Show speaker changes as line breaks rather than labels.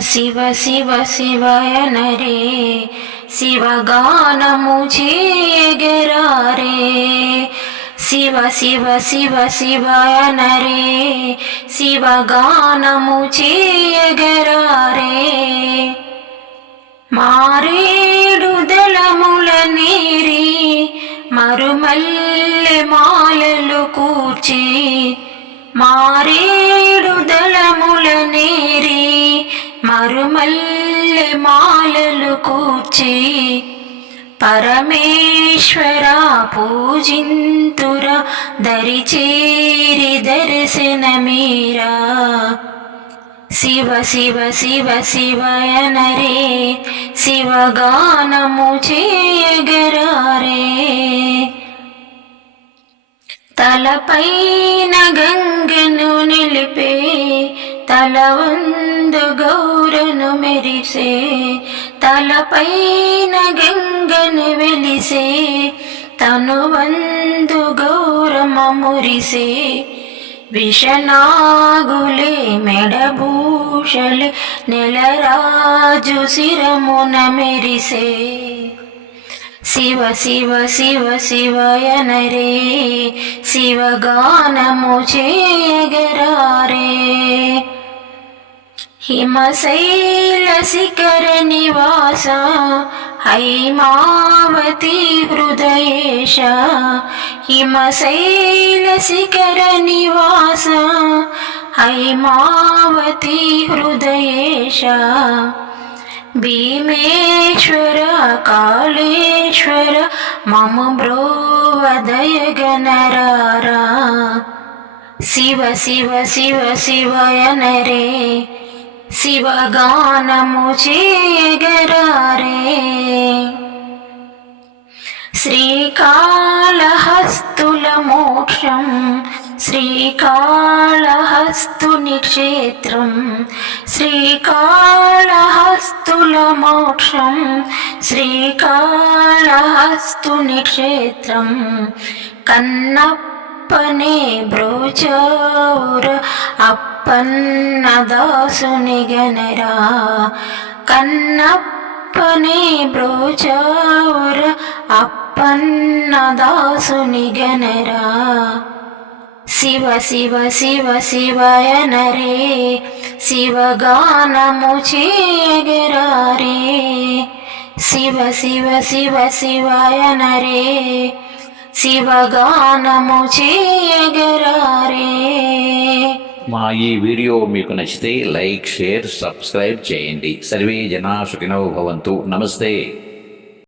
శివ శివ శివయ నరే. శివగానము చేయగరారే శివ శివ శివ శివయ నరే. శివగానము చేయగరారే మారేడు దళముల నీరి. మరుమల్లె మాలలు కూర్చి. మారేడు దళముల కూర్చి పరమేశ్వర పూజింతుర దరిచేరి దర్శనమీరా. శివ శివ శివ శివయనరే శివగానము చేయగరారే. తలపైన గంగను నిలిపే తలవందు గౌరను మెరిసే తలపైన గంగను వెలిసే తనువందు గౌరమ మురిసే విషనాగులే మెడభూషలే నెలరాజు శిరమున మెరిసే. శివ శివ శివ శివయనరే శివగానము చేయగ हिमसैलसिकरनिवासा हैमावती हृदयेश। हिमसैलसिकरनिवास हैमावती हृदयेश। भीमेश्वर कालेश्वर मम ब्रोवदय गणरारा। शिव शिव शिव शिवय नरे। శివగానము చేగరారే శ్రీకాళహస్తుల మోక్షం శ్రీకాళహస్తుని క్షేత్రం శ్రీకాళహస్తుల మోక్షం శ్రీకాళహస్తుని క్షేత్రం కన్నప్పనే బ్రోచౌర అప్ప గనరా కన్నప్పనే బ్రోచౌర అప్పన్నదాసుని గనరా శివ శివ శివ శివయ నరే. శివగానము చేయగరారే శివ శివ శివ శివయ నరే. శివగానము చేయగరారే
మా ఈ వీడియో మీకు నచ్చితే లైక్ షేర్ సబ్స్క్రైబ్ చేయండి. సర్వే జనా సుఖినో భవంతు. నమస్తే.